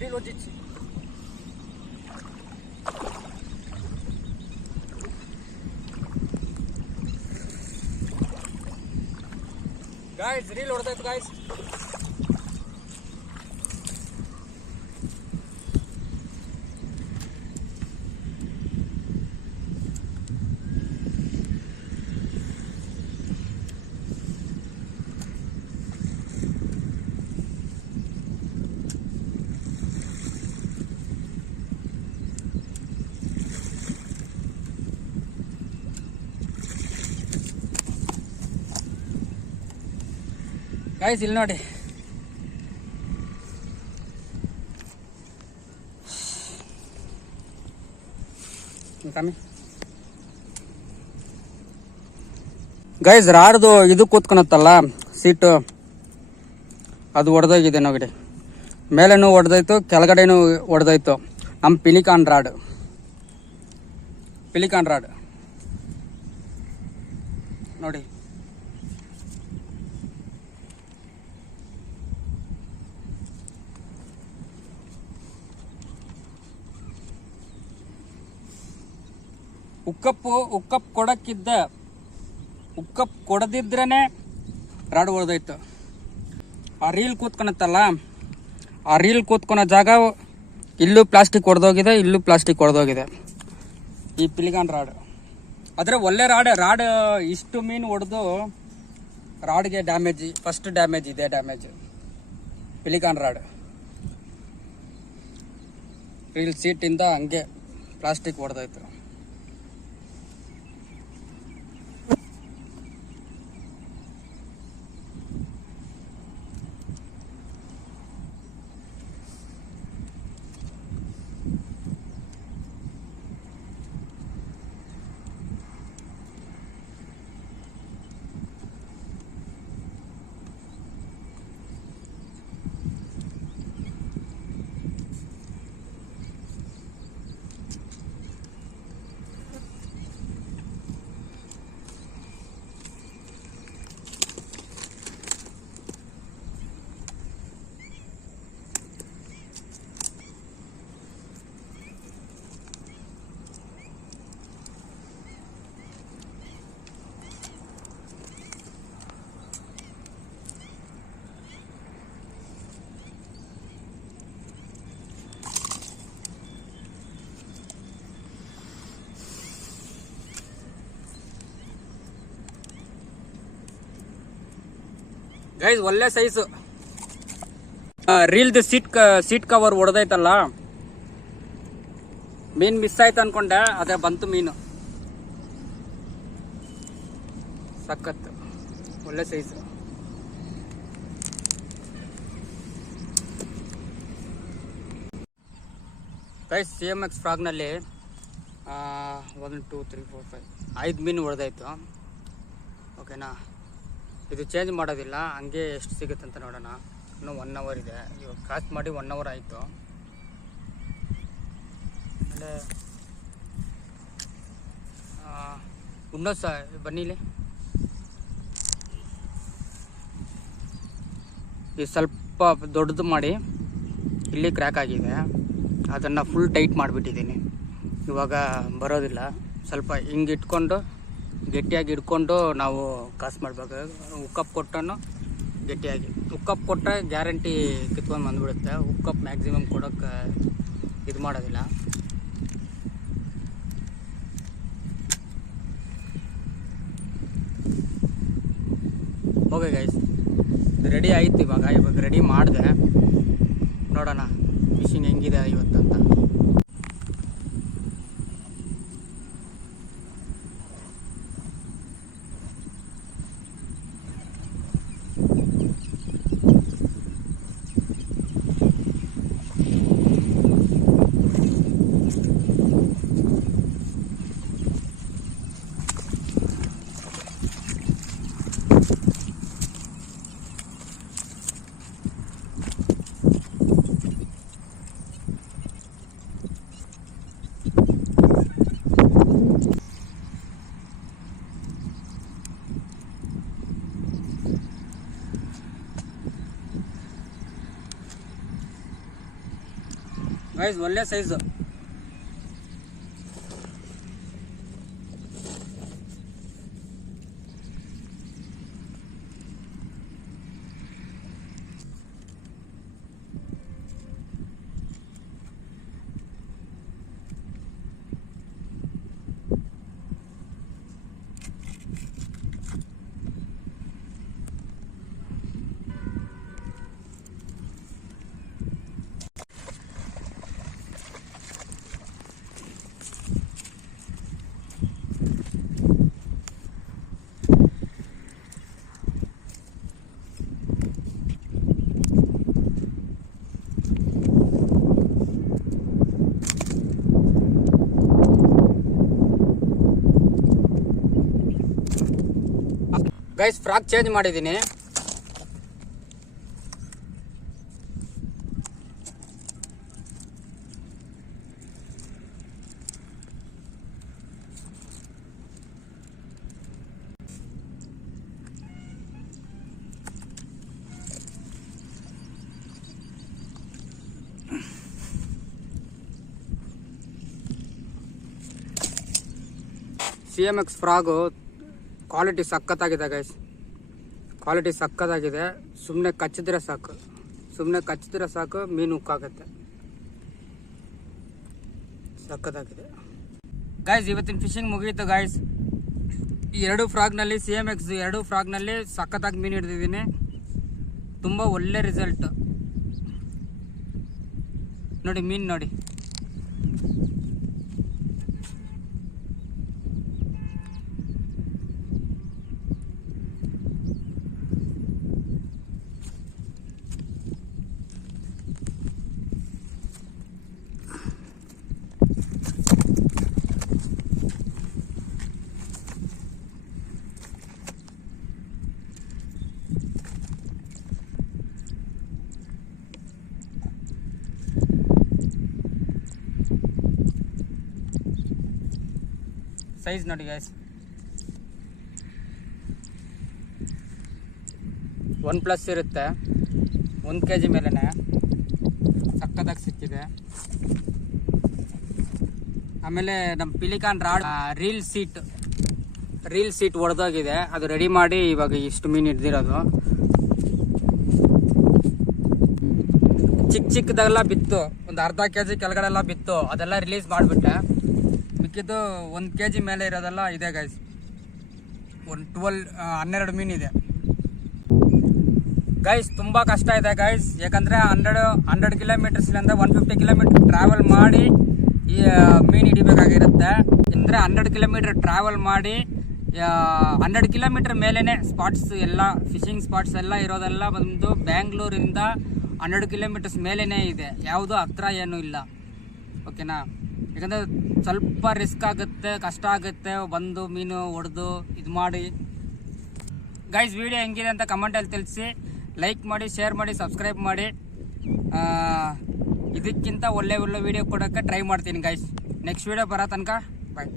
Reel ಒಜ್ಜಿಚ್ಚಿ guys reel ಹೊಡೆದಾಯ್ತು guys. Guys ಇಲ್ಲಿ ನೋಡಿ, ಗೈಸ್ ರಾಡ್ದು ಇದು ಕೂತ್ಕೊಳತ್ತಲ್ಲ ಸೀಟು, ಅದು ಒಡೆದೋಗಿದೆ ನೋಡಿ. ಮೇಲೇನು ಒಡೆದೋಯ್ತು, ಕೆಳಗಡೆನೂ ಒಡೆದೋಯ್ತು. ನಮ್ಮ ಪಿಲಿಕಾನ್ ರಾಡ್ ನೋಡಿ. ಉಕ್ಕಪ್ ಕೊಡದಿದ್ರೇನೆ ರಾಡ್ ಹೊಡೆದೋಯ್ತು. ಆ ರೀಲ್ ಕೂತ್ಕೊಳತ್ತಲ್ಲ, ಆ ರೀಲ್ ಕೂತ್ಕೊಳೋ ಜಾಗ ಇಲ್ಲೂ ಪ್ಲಾಸ್ಟಿಕ್ ಹೊಡೆದೋಗಿದೆ, ಇಲ್ಲೂ ಪ್ಲಾಸ್ಟಿಕ್ ಹೊಡೆದೋಗಿದೆ. ಈ ಪಿಲಿಕಾನ್ ರಾಡ್ ಆದರೆ ಒಳ್ಳೆ ರಾಡ್ ಇಷ್ಟು ಮೀನು ಹೊಡೆದು ರಾಡ್ಗೆ ಡ್ಯಾಮೇಜ್, ಫಸ್ಟ್ ಡ್ಯಾಮೇಜ್ ಇದೆ. ಡ್ಯಾಮೇಜ್ ಪಿಲಿಕಾನ್ ರಾಡ್ ರೀಲ್ ಸೀಟಿಂದ ಹಂಗೆ ಪ್ಲಾಸ್ಟಿಕ್ ಹೊಡೆದೋಯ್ತು. ಗೈಸ್ ಒಳ್ಳೆ ಸೈಜು ರೀಲ್ದು ಸೀಟ್ ಕವರ್ ಹೊಡೆದೈತಲ್ಲ, ಮೀನು ಮಿಸ್ ಆಯ್ತು ಅನ್ಕೊಂಡೆ, ಅದೇ ಬಂತು ಮೀನು. ಸಖತ್ ಒಳ್ಳೆ ಸೈಜು. ಗೈಸ್ CMX ಫ್ರಾಗ್ನಲ್ಲಿ 1 2 3 4 5 5 ಮೀನು ಹೊಡೆದಾಯ್ತು. ಓಕೆನಾ, ಇದು ಚೇಂಜ್ ಮಾಡೋದಿಲ್ಲ, ಹಂಗೆ ಎಷ್ಟು ಸಿಗುತ್ತೆ ಅಂತ ನೋಡೋಣ. ಇನ್ನೂ 1 ಅವರ್ ಇದೆ. ಇವಾಗ ಕಾಸ್ಟ್ ಮಾಡಿ 1 ಅವರ್ ಆಯಿತು. ಆಮೇಲೆ ಹುಣ್ಣೋಸ ಬನ್ನಿಲಿ, ಇದು ಸ್ವಲ್ಪ ದೊಡ್ಡದು ಮಾಡಿ ಇಲ್ಲಿ ಕ್ರ್ಯಾಕ್ ಆಗಿದೆ, ಅದನ್ನು ಫುಲ್ ಟೈಟ್ ಮಾಡಿಬಿಟ್ಟಿದ್ದೀನಿ. ಇವಾಗ ಬರೋದಿಲ್ಲ. ಸ್ವಲ್ಪ ಹಿಂಗೆ ಇಟ್ಕೊಂಡು ಗಟ್ಟಿಯಾಗಿ ಇಟ್ಕೊಂಡು ನಾವು ಕಾಸು ಮಾಡಬೇಕು. ಉಕ್ಕಪ್ ಕೊಟ್ಟನು ಗಟ್ಟಿಯಾಗಿ ಉಕ್ಕಪ್ ಕೊಟ್ಟರೆ ಗ್ಯಾರಂಟಿ ಕಿತ್ಕೊಂಡು ಬಂದುಬಿಡುತ್ತೆ. ಉಕ್ಕಪ್ ಮ್ಯಾಕ್ಸಿಮಮ್ ಕೊಡೋಕ್ಕೆ ಇದು ಮಾಡೋದಿಲ್ಲ. ಓಕೆ ಗೈಸ್, ಇದು ರೆಡಿ ಆಯಿತು. ಇವಾಗ ರೆಡಿ ಮಾಡಿದೆ. ನೋಡೋಣ ಫಿಶಿಂಗ್ ಹೆಂಗಿದೆ ಇವತ್ತಂತ. ಗೈಸ್ ಒಳ್ಳೆ ಸೈಜು. ಗೈಸ್ ಫ್ರಾಕ್ ಚೇಂಜ್ ಮಾಡಿದ್ದೀನಿ. CMX ಫ್ರಾಗು ಕ್ವಾಲಿಟಿ ಸಖತ್ತಾಗಿದೆ ಗೈಸ್, ಕ್ವಾಲಿಟಿ ಸಖತ್ತಾಗಿದೆ. ಸುಮ್ಮನೆ ಕಚ್ಚಿದ್ರೆ ಸಾಕು ಮೀನು ಉಕ್ಕಾಗತ್ತೆ. ಸಖತ್ತಾಗಿದೆ ಗೈಸ್. ಇವತ್ತಿನ ಫಿಶಿಂಗ್ ಮುಗಿಯಿತು ಗೈಸ್. ಈ 2 ಫ್ರಾಗ್ನಲ್ಲಿ CMX 2 ಫ್ರಾಗ್ನಲ್ಲಿ ಸಖತ್ತಾಗಿ ಮೀನು ಹಿಡಿದಿದ್ದೀನಿ. ತುಂಬ ಒಳ್ಳೆ ರಿಸಲ್ಟ್ ನೋಡಿ. ಮೀನು ನೋಡಿ, ಸೈಜ್ ನೋಡಿ ಗೈಸ್. 1+ ಇರುತ್ತೆ, 1 kg ಮೇಲೆನೆ ಸಕ್ಕತ್ತಾಗಿ ಸಿಕ್ಕಿದೆ. ಆಮೇಲೆ ನಮ್ಮ ಪಿಲಿಕಾನ್ ರಾಡ್ ರೀಲ್ ಸೀಟ್ ಒಡೆದೋಗಿದೆ, ಅದು ರೆಡಿ ಮಾಡಿ ಇವಾಗ ಇಷ್ಟು ಮೀನು ಹಿಡ್ದಿರೋದು. ಚಿಕ್ಕದೆಲ್ಲ ಬಿತ್ತು, ಒಂದು ಅರ್ಧ kg ಕೆಳಗಡೆ ಎಲ್ಲ ಬಿತ್ತು, ಅದೆಲ್ಲ ರಿಲೀಸ್ ಮಾಡಿಬಿಟ್ಟೆ. ಮಿಕ್ಕಿದ್ದು 1 kg ಮೇಲೆ ಇರೋದೆಲ್ಲ ಇದೆ ಗೈಸ್. ಒಂದು 12 ಮೀನಿದೆ ಗೈಸ್. ತುಂಬ ಕಷ್ಟ ಇದೆ ಗೈಸ್, ಯಾಕಂದರೆ 100 ಕಿಲೋಮೀಟರ್ಸ್ಲಿಂದ 150 ಕಿಲೋಮೀಟರ್ ಟ್ರಾವೆಲ್ ಮಾಡಿ ಈ ಮೀನು ಹಿಡಿಬೇಕಾಗಿರುತ್ತೆ. ಅಂದರೆ 100 ಕಿಲೋಮೀಟರ್ ಟ್ರಾವೆಲ್ ಮಾಡಿ 100 ಕಿಲೋಮೀಟರ್ ಮೇಲೇ ಸ್ಪಾಟ್ಸ್ ಎಲ್ಲ, ಫಿಶಿಂಗ್ ಸ್ಪಾಟ್ಸ್ ಎಲ್ಲ ಇರೋದೆಲ್ಲ ಬಂದು ಬ್ಯಾಂಗ್ಳೂರಿಂದ 100 ಕಿಲೋಮೀಟರ್ಸ್ ಮೇಲೇ ಇದೆ, ಯಾವುದು ಹತ್ರ ಏನೂ ಇಲ್ಲ. ಓಕೆನಾ? ಯಾಕಂದರೆ ಸ್ವಲ್ಪ ರಿಸ್ಕ್ ಆಗುತ್ತೆ, ಕಷ್ಟ ಆಗುತ್ತೆ, ಬಂದು ಮೀನು ಹೊಡೆದು ಇದು ಮಾಡಿ. ಗೈಸ್ ವಿಡಿಯೋ ಹೆಂಗಿದೆ ಅಂತ ಕಮೆಂಟಲ್ಲಿ ತಿಳಿಸಿ, ಲೈಕ್ ಮಾಡಿ, ಶೇರ್ ಮಾಡಿ, ಸಬ್ಸ್ಕ್ರೈಬ್ ಮಾಡಿ. ಇದಕ್ಕಿಂತ ಒಳ್ಳೆ ವಿಡಿಯೋ ಕೊಡೋಕ್ಕೆ ಟ್ರೈ ಮಾಡ್ತೀನಿ ಗೈಸ್. ನೆಕ್ಸ್ಟ್ ವಿಡಿಯೋ ಬರೋ ತನಕ ಬಾಯ್.